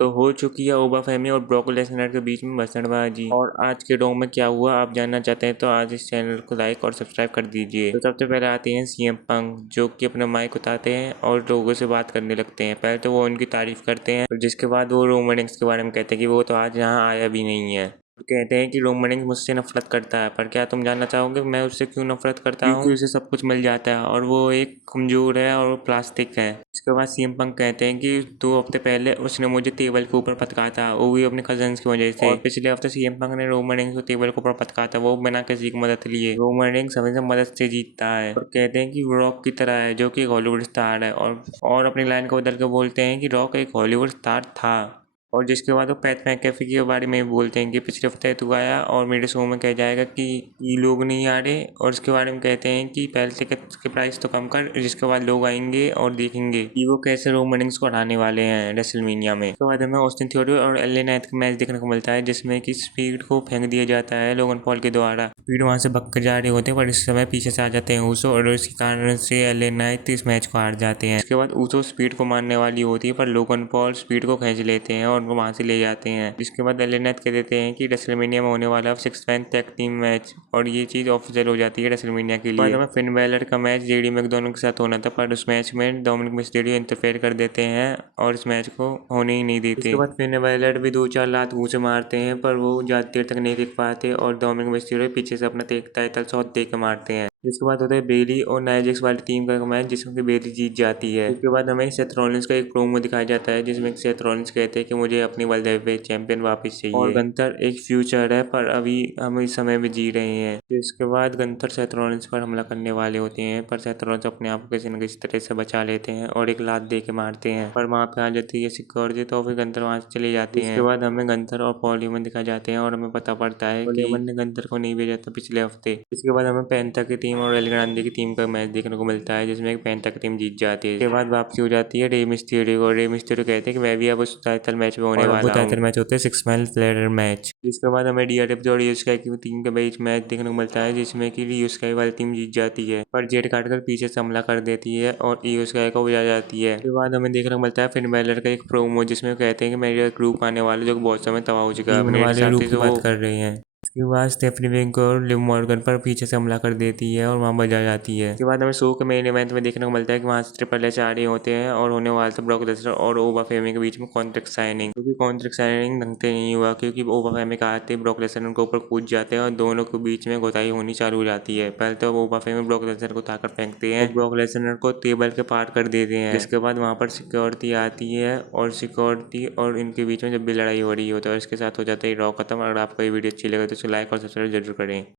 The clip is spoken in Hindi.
तो हो चुकी है ओबा फेमी और ब्रॉक लेसनर के बीच में बसड़बाजी। और आज के डॉग में क्या हुआ आप जानना चाहते हैं तो आज इस चैनल को लाइक और सब्सक्राइब कर दीजिए। तो सबसे पहले आते हैं सीएम पंक, जो कि अपना माइक उठाते हैं और लोगों से बात करने लगते हैं। पहले तो वो उनकी तारीफ करते हैं, जिसके बाद वो रोमन रेंस के बारे में कहते हैं कि वो तो आज यहाँ आया भी नहीं है। कहते हैं कि रोमन रेंस मुझसे नफरत करता है, पर क्या तुम जानना चाहोगे मैं उससे क्यों नफरत करता हूँ? क्योंकि उसे सब कुछ मिल जाता है और वो एक कमजोर है और प्लास्टिक है। इसके बाद सीएम पंक कहते हैं कि 2 हफ्ते पहले उसने मुझे टेबल के ऊपर पटका था, वो भी अपने कजन्स की वजह से। और पिछले हफ्ते सीएम पंक ने रोमन रेंस को टेबल के ऊपर पटका था, वो बिना किसी की मदद लिए। रोमन रेंस हमेशा मदद से जीतता है। और कहते हैं कि रॉक की तरह है, जो कि एक हॉलीवुड स्टार है। और अपनी लाइन को बदल के बोलते हैं कि रॉक एक हॉलीवुड स्टार था। और जिसके बाद वो पैट मैकएफी के बारे में बोलते हैं कि पिछले हफ्ते तू आया और मेरे शो में कह जाएगा कि ये लोग नहीं आ रहे। और उसके बारे में कहते हैं कि पहले टिकट के प्राइस तो कम कर, जिसके बाद लोग आएंगे और देखेंगे कि वो कैसे रोमन रेंस को हराने वाले हैं रेसलमेनिया में। उसके बाद हमें ऑस्टिन थ्योरी और एलए नाइट का मैच देखने को मिलता है, जिसमें कि स्पीड को फेंक दिया जाता है लोगन पॉल के द्वारा। स्पीड वहां से भाग कर जा रहे होते हैं, पर इस समय पीछे से आ जाते हैं ऊसो, और इसी कारण से एलए नाइट इस मैच को हार जाते हैं। इसके बाद ऊसो स्पीड को मारने वाली होती है, पर लोगन पॉल स्पीड को खींच लेते हैं और उनको वहां से ले जाते हैं। इसके बाद एलए नाइट कह देते हैं कि रेसलमेनिया में होने वाला 6 मैन टैग टीम मैच, और ये चीज ऑफिशियल हो जाती है रेसलमेनिया के लिए। बाद हमें फिन बैलर का मैच जेडी मैकडोनल्ड के साथ होना था, पर उस मैच में डोमिनिक मिस्टेरियो इंटरफेयर कर देते हैं और इस मैच को होने ही नहीं देते। इसके बाद फिन बैलर भी 2-4 लात मुंह से मारते हैं, पर वो ज्यादा देर तक नहीं टिक पाते और डोमिनिक मिस्टेरियो पीछे से अपना टाइटल शॉट दे के मारते हैं। जिसके बाद होता है बेली और नाया जैक्स वाली टीम का मैच, जिसमें कि बेली जीत जाती है। उसके बाद हमें सेथ रॉलिंस का एक प्रोमो दिखाया जाता है, जिसमें सेथ रॉलिंस कहते हैं कि मुझे अपनी वर्ल्ड हेवीवेट चैंपियन वापस चाहिए। और गंथर एक फ्यूचर है, पर अभी हम इस समय में जी रहे हैं। इसके बाद गंथर सेथ रॉलिंस पर हमला करने वाले होते हैं, पर सेथ रॉलिंस अपने आप को किसी न किसी तरह से बचा लेते हैं और एक लात दे के मारते हैं। पर वहाँ पे आ जाती है सिक्योरिटी, तो फिर गंथर वहाँ से चले जाते हैं। इसके बाद हमें गंथर और पॉल हेमन दिखाए जाते हैं और हमें पता पड़ता है कि हेमन ने गंथर को नहीं भेजा था पिछले हफ्ते। इसके बाद हमें पेंटा की टीम और एल ग्रांडे की टीम का मैच देखने को मिलता है, जिसमें एक पेंटा की टीम जीत जाती है। इसके बाद वापसी हो जाती है रे मिस्टीरियो को। रे मिस्टीरियो कहते हैं कि मैं भी अब उस टाइटल मैच में होने वाला हूं। टाइटल मैच होते हैं 6 मैन लैडर मैच। जिसके बाद हमें डीआरडब्ल्यू और यूएसकाई की टीम के बीच मैच देखने को मिलता है, जिसमें कि यूएसकाई वाली टीम जीत जाती है, पर जेड काटकर पीछे से हमला कर देती है और यूएसकाई को बजा जाती है। उसके बाद हमें देखने को मिलता है फिन बैलर का एक प्रोमो, जिसमें कहते हैं कि मेरा ग्रुप आने वाला जो बहुत समय तबाह हो चुका है, मेरे साथी से बात कर रहे हैं। उसके बाद स्टेफनी विंक और लिव मॉर्गन पर पीछे से हमला कर देती है और वहां बजा जाती है। उसके बाद हमें शो के मेन इवेंट में देखने को मिलता है कि वहां से ट्रिपल एच आ रहे होते हैं और होने वाला था ब्रॉक लेसनर और ओबा फेमी के बीच में कॉन्ट्रैक्ट साइनिंग। क्योंकि कॉन्ट्रैक्ट साइनिंग ढंग से नहीं हुआ, क्योंकि ओबा फेमी का आते ब्रॉक लेसनर के ऊपर कूद जाते हैं और दोनों के बीच में घुताई होनी चालू हो जाती है। पहले तो ओबा फेमी ब्रॉक लेसनर को उठाकर फेंकते हैं, ब्रॉक लेसनर को टेबल के पार कर देते हैं। जिसके बाद वहां पर सिक्योरिटी आती है और सिक्योरिटी और इनके बीच में जब भी लड़ाई हो रही होती है, और इसके साथ हो जाता है रॉ खत्म। अगर आपको ये वीडियो अच्छी लगे तो इसे लाइक और सब्सक्राइब जरूर करें।